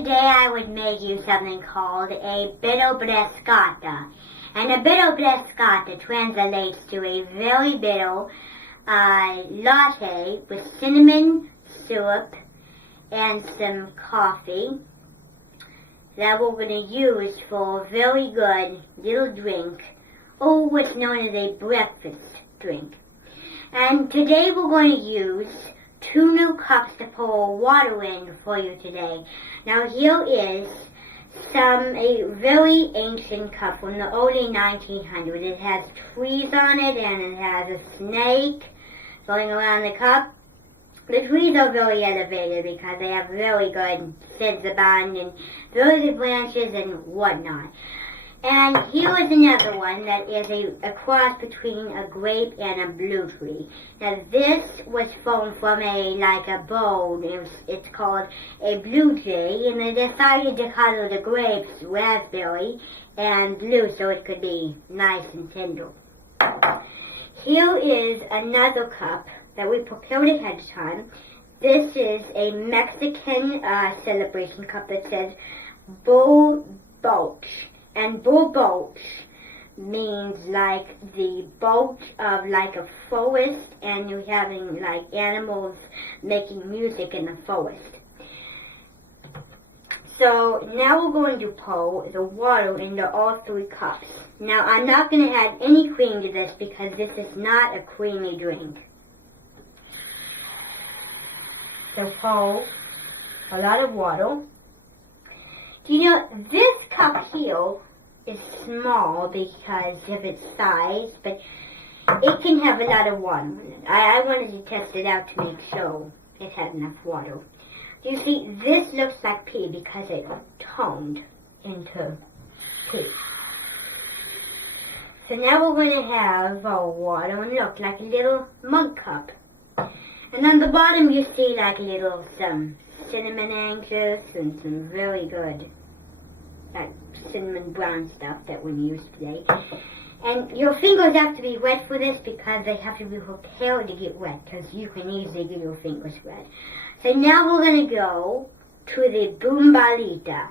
Today I would make you something called a bitter and a bitter translates to a very bitter latte with cinnamon syrup and some coffee that we're going to use for a very good little drink, or what's known as a breakfast drink. And today we're going to use 2 new cups to pour water in for you today. Now here is a very ancient cup from the early 1900s. It has trees on it and it has a snake going around the cup. The trees are very elevated because they have very good sense of bond and very good branches and whatnot. And here is another one that is a cross between a grape and a blue tree. Now this was formed from a bird. It's called a blue jay, and they decided to color the grapes raspberry and blue so it could be nice and tender. Here is another cup that we prepared ahead of time. This is a Mexican celebration cup that says Bull Boach. And bull boat means like the boat of like a forest, and you're having like animals making music in the forest. So now we're going to pour the water into all 3 cups. Now I'm not going to add any cream to this because this is not a creamy drink. So pour a lot of water. You know, this cup here is small because of its size, but it can have a lot of water in it. I wanted to test it out to make sure it had enough water. You see, this looks like pea because it's toned into pea. So now we're going to have our water and look like a little mug cup. And on the bottom you see like little some cinnamon anchors and some very good cinnamon brown stuff that we use today. And your fingers have to be wet for this because they have to be prepared to get wet, because you can easily get your fingers wet. So now we're going to go to the bombalita.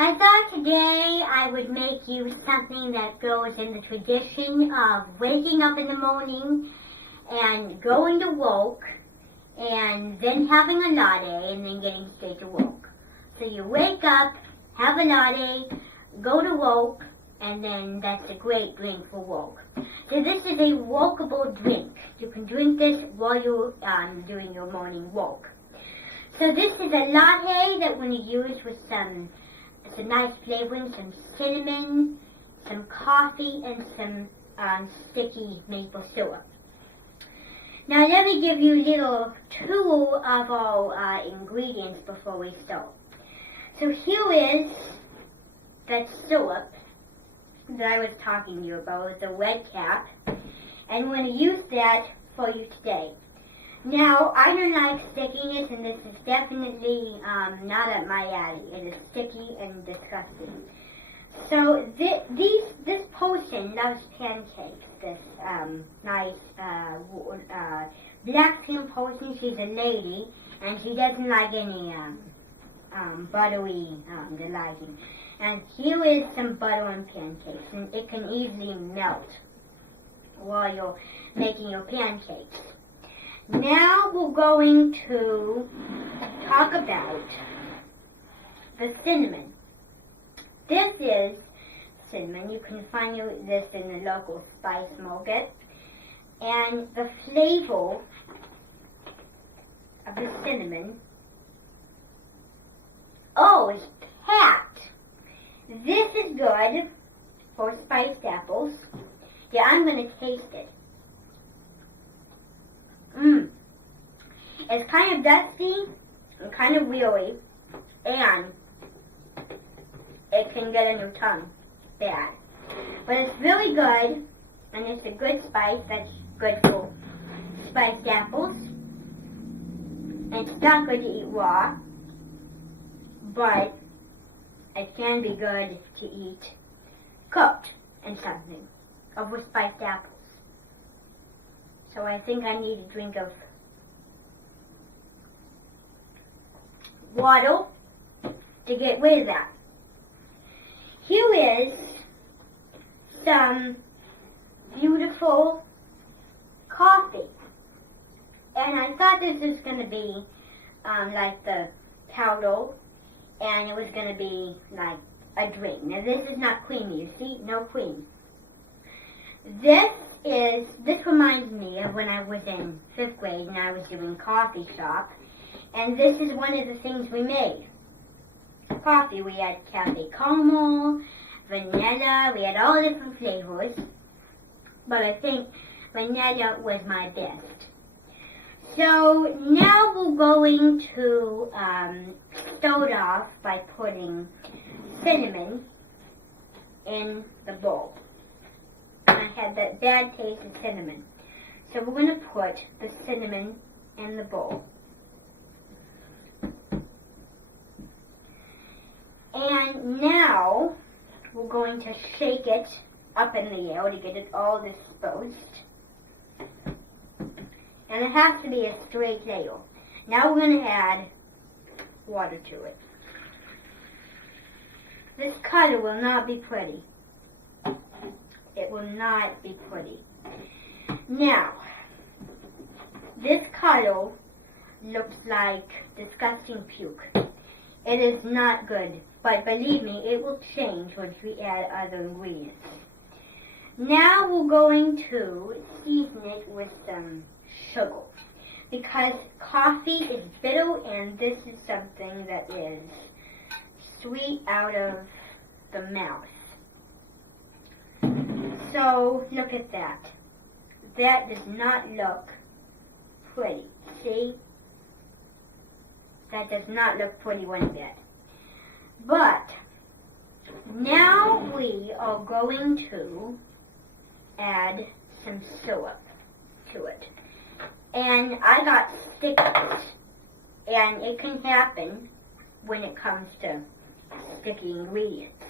I thought today I would make you something that goes in the tradition of waking up in the morning and going to work and then having a latte and then getting straight to work. So you wake up, have a latte, go to work, and then that's a great drink for work. So this is a workable drink. You can drink this while you're doing your morning work. So this is a latte that we're going to use with some nice flavoring, some cinnamon, some coffee, and some sticky maple syrup. Now let me give you a little tour of our ingredients before we start. So here is that syrup that I was talking to you about, the red cap, and we're going to use that for you today. Now, I don't like stickiness, and this is definitely not up my alley. It is sticky and disgusting. So this person loves pancakes. This nice black skin person. She's a lady, and she doesn't like any buttery delighting. And here is some butter and pancakes, and it can easily melt while you're making your pancakes. Now we're going to talk about the cinnamon. This is cinnamon. You can find this in the local spice market. And the flavor of the cinnamon, it's packed. This is good for spiced apples. Yeah, I'm going to taste it. It's kind of dusty and kind of weary, and it can get on your tongue bad. But it's really good, and it's a good spice that's good for spiced apples. And it's not good to eat raw, but it can be good to eat cooked in something, or with spiced apples. So I think I need a drink of water to get rid of that. Here is some beautiful coffee. And I thought this was going to be like the powder, and it was going to be like a drink. Now this is not creamy, you see? No cream. This reminds me of when I was in 5th grade and I was doing coffee shop. And this is one of the things we made. Coffee, we had cafe caramel, vanilla, we had all different flavors. But I think vanilla was my best. So now we're going to start off by putting cinnamon in the bowl. I had that bad taste of cinnamon. So we're going to put the cinnamon in the bowl. And now we're going to shake it up in the air to get it all disposed. And it has to be a straight layer. Now we're going to add water to it. This color will not be pretty. It will not be pretty. Now, this color looks like disgusting puke. It is not good, but believe me, it will change once we add other ingredients. Now we're going to season it with some sugar, because coffee is bitter and this is something that is sweet out of the mouth. So look at that. That does not look pretty. See? That does not look pretty one bit. But now we are going to add some syrup to it. And I got stickers, and it can happen when it comes to sticky ingredients.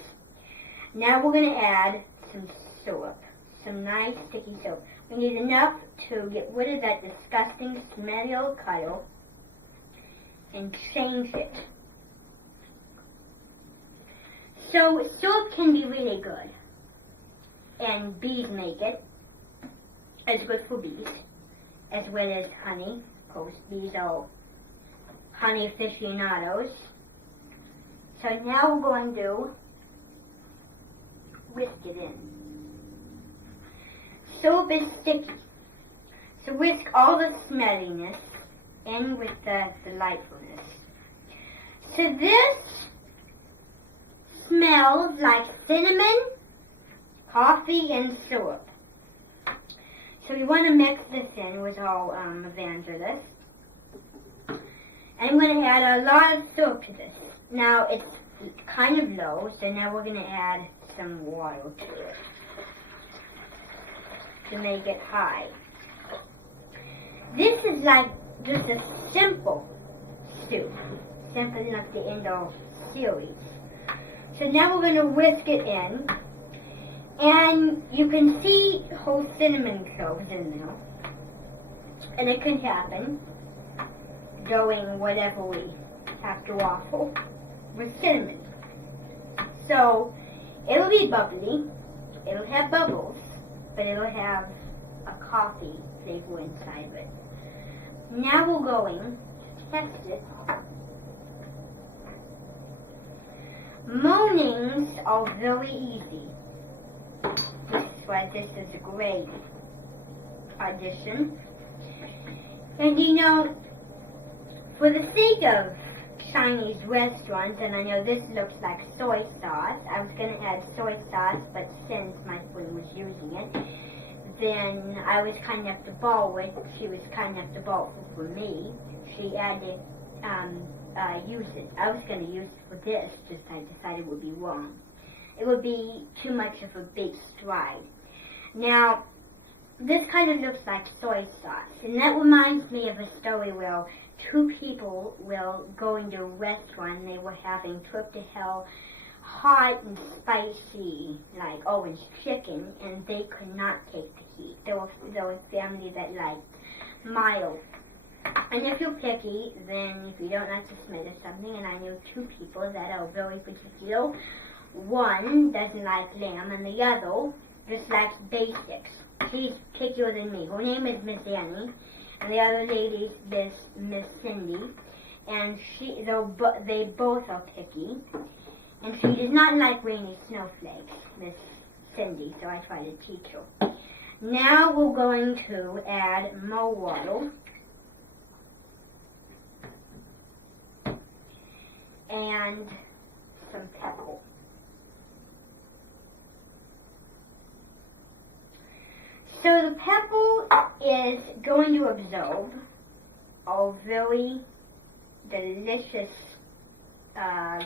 Now we're going to add some syrup, some nice sticky syrup. We need enough to get rid of that disgusting smelly old color and change it. So syrup can be really good, and bees make it. It's good for bees, as well as honey. Of course, bees are honey aficionados. So now we're going to whisk it in. Syrup is sticky, so whisk all the smelliness in with the delightfulness. So this smells like cinnamon, coffee, and syrup. So we want to mix this in with our evangelist. And I'm going to add a lot of syrup to this. Now it's kind of low, so now we're going to add some water to it to make it high. This is like just a simple soup. Simple enough to end our series. So now we're going to whisk it in. And you can see whole cinnamon cloves in there. And it can happen doing whatever we have to waffle with cinnamon. So it'll be bubbly, it'll have bubbles, but it'll have a coffee flavor inside of it. Now we're going to test it. Mornings are very easy. This is why this is a great addition. And you know, for the sake of Chinese restaurants, and I know this looks like soy sauce, I was going to add soy sauce, but since my friend was using it, then I was kind enough to borrow it. She was kind enough to borrow it for me. she had to use it. I was going to use it for this, just I decided it would be wrong. It would be too much of a big stride. Now, this kind of looks like soy sauce, and that reminds me of a story where two people were going to a restaurant and they were having trip to hell hot and spicy, like orange chicken, and they could not take the heat. There was a family that liked mild. And if you're picky, then if you don't like the smell of something, and I know two people that are very particular, one doesn't like lamb and the other just likes basics. She's pickier than me. Her name is Miss Annie, and the other lady's Miss Cindy, and they both are picky. And she does not like rainy snowflakes, Miss Cindy, so I try to teach her. Now we're going to add more water. And some pepper. So the pepper is going to absorb a very delicious,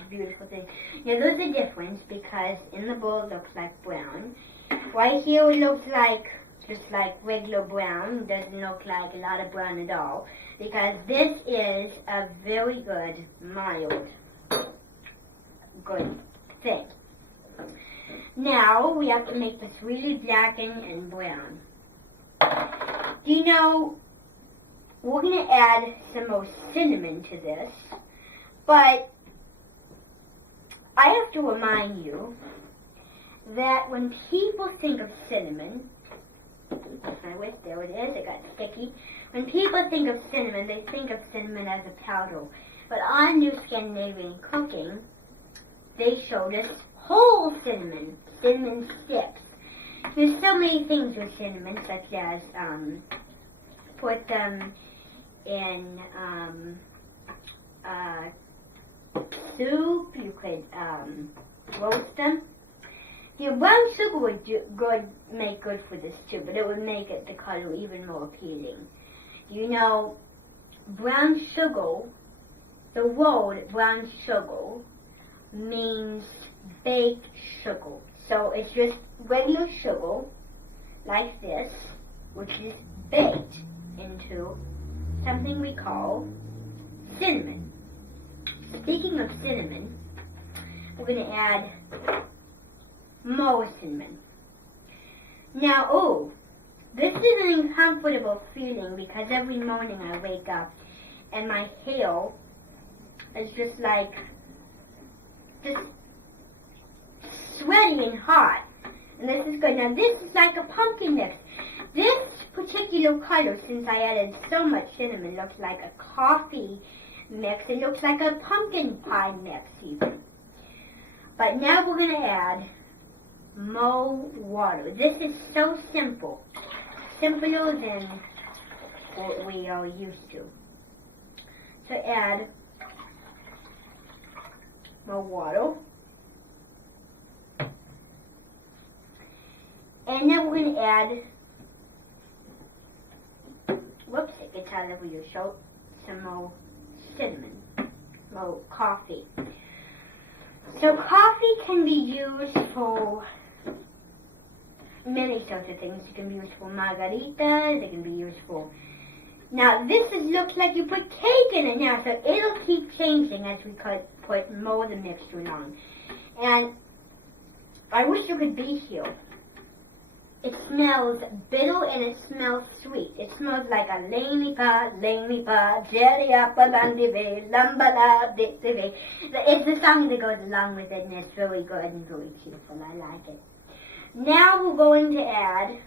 beautiful thing. Now there's a difference because in the bowl it looks like brown. Right here it looks like just like regular brown. Doesn't look like a lot of brown at all, because this is a very good mild good thing. Now we have to make this really blackened and brown. Do you know, we're going to add some more cinnamon to this, but I have to remind you that when people think of cinnamon, my whisk, there it is, it got sticky. When people think of cinnamon, they think of cinnamon as a powder. But on New Scandinavian Cooking, they showed us whole cinnamon, cinnamon sticks. There's so many things with cinnamon, such as put them in soup. You could roast them. Brown sugar would make good for this too, but it would make the color even more appealing. You know, brown sugar, the word brown sugar means baked sugar. So it's just regular sugar, like this, which is baked into something we call cinnamon. Speaking of cinnamon, we're going to add more cinnamon. Now, this is an uncomfortable feeling because every morning I wake up and my hair is just sweaty and hot. And this is good. Now this is like a pumpkin mix. This particular color, since I added so much cinnamon, looks like a coffee mix. It looks like a pumpkin pie mix even. But now we're going to add more water. This is so simple. Simpler than what we are used to. So add more water. And then we're going to add, whoops, it gets out of your show, some more cinnamon, more coffee. So coffee can be used for many sorts of things. It can be used for margaritas, it can be used for... Now this looks like you put cake in it now, so it'll keep changing as we put more of the mixture along. And I wish you could be here. It smells bitter and it smells sweet. It smells like a laney pa, jelly apple landive, lambala dive. It's the song that goes along with it, and it's very good and very beautiful. I like it. Now we're going to add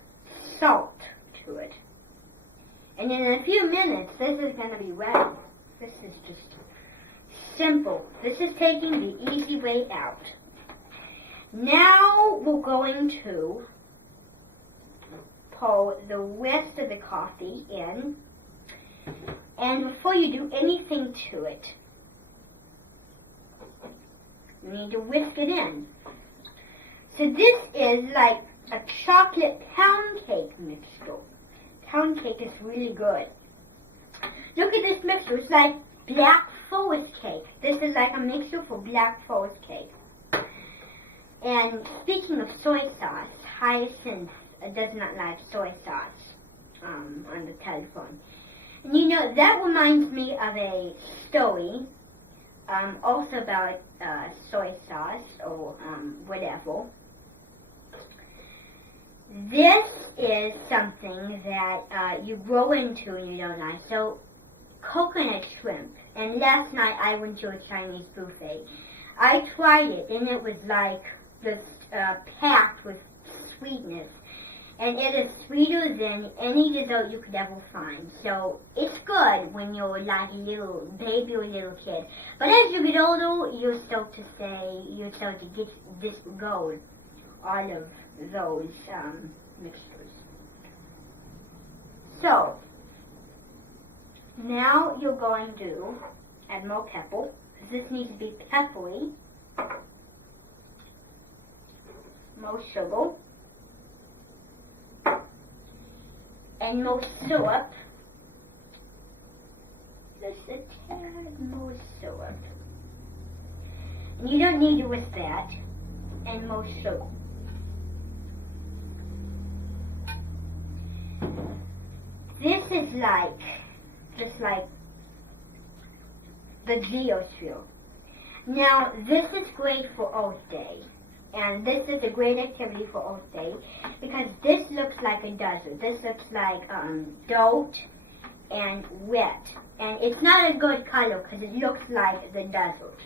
salt to it. And in a few minutes, this is going to be ready. This is just simple. This is taking the easy way out. Now we're going to pour the rest of the coffee in, and before you do anything to it, you need to whisk it in. So this is like a chocolate pound cake mixture. Pound cake is really good. Look at this mixture. It's like black forest cake. This is like a mixture for black forest cake. And speaking of soy sauce, Hyacinth does not like soy sauce on the telephone. And you know, that reminds me of a story also about soy sauce or whatever. This is something that you grow into and you don't like. So, coconut shrimp. And last night I went to a Chinese buffet. I tried it and it was like just packed with sweetness. And it is sweeter than any dessert you could ever find. So it's good when you're like a little baby or a little kid. But as you get older, you start to get disregard all of those mixtures. So now you're going to add more pepper. This needs to be peppery. More sugar. And more syrup. Just a tad more syrup. And you don't need to whisk that. And more sugar. This is just like the geosphere. Now, this is great for Earth Day. And this is a great activity for Earth Day because this looks like a desert. This looks like dirt and wet. And it's not a good color because it looks like the desert.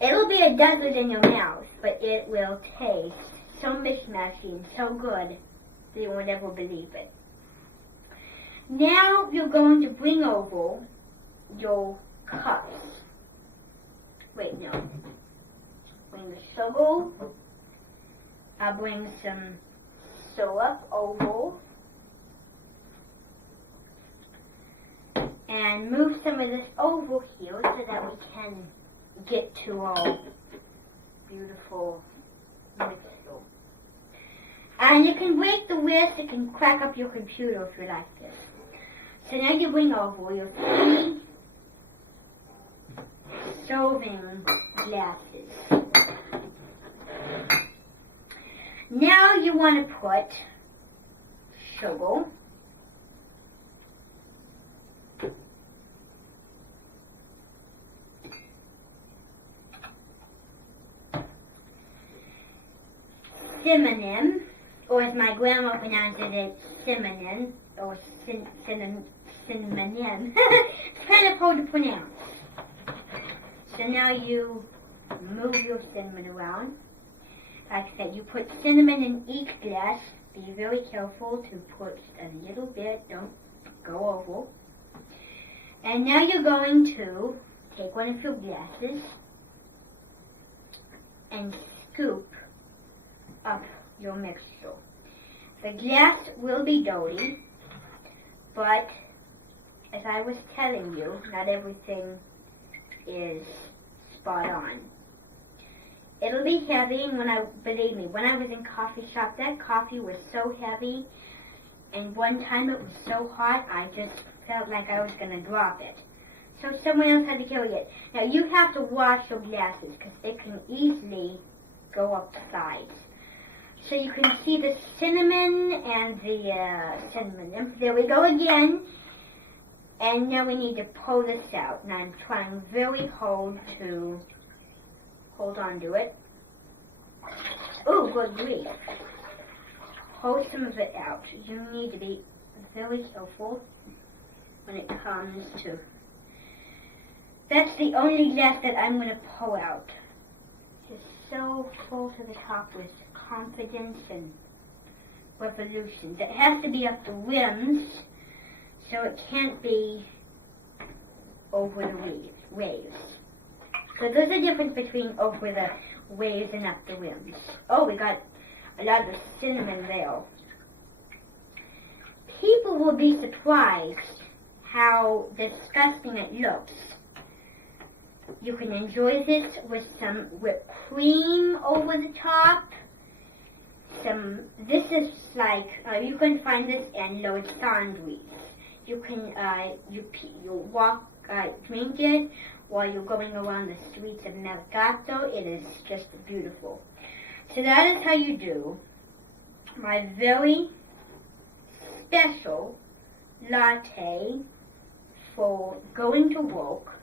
It'll be a desert in your mouth, but it will taste so mishmashy and so good that you won't ever believe it. Now you're going to bring over your cups. Wait, no. Bring the sugar. I'll bring some syrup over. And move some of this over here so that we can get to our beautiful mixture. And you can break the whisk, you can crack up your computer if you like this. So now you bring over your 3 serving glasses. Now you want to put sugar, cinnamon, or as my grandma pronounces it, cinnamon, or cinnamon. It's kind of hard to pronounce. So now you move your cinnamon around. Like I said, you put cinnamon in each glass. Be very careful to put a little bit, don't go over. And now you're going to take one of your glasses and scoop up your mixture. The glass will be dirty, but as I was telling you, not everything is spot on. It'll be heavy, and believe me, when I was in coffee shop, that coffee was so heavy, and one time it was so hot, I just felt like I was going to drop it. So someone else had to carry it. Now you have to wash your glasses, because it can easily go up the sides. So you can see the cinnamon and the cinnamon. And there we go again. And now we need to pull this out. And I'm trying very hard to hold on to it. Oh, good grief. Pull some of it out. You need to be very careful when it comes to... That's the only glass that I'm going to pull out. It's so full to the top with confidence and revolutions. It has to be up the rims, so it can't be over the waves. So there's a difference between over the waves and up the rims. Oh, we got a lot of cinnamon there. People will be surprised how disgusting it looks. You can enjoy this with some whipped cream over the top. This is like, you can find this in Los Sandries. you can you walk drink it while you're going around the streets of Mercato. It is just beautiful. So that is how you do my very special latte for going to work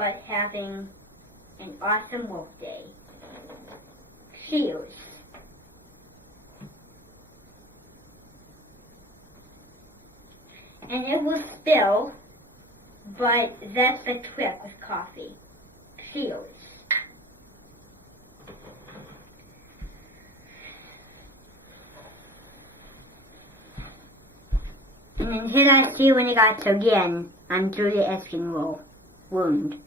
but having an awesome work day. Cheers. And it will spill, but that's the trick with coffee. Cheers. And until I see you when you got again, I'm through the Eskin wound.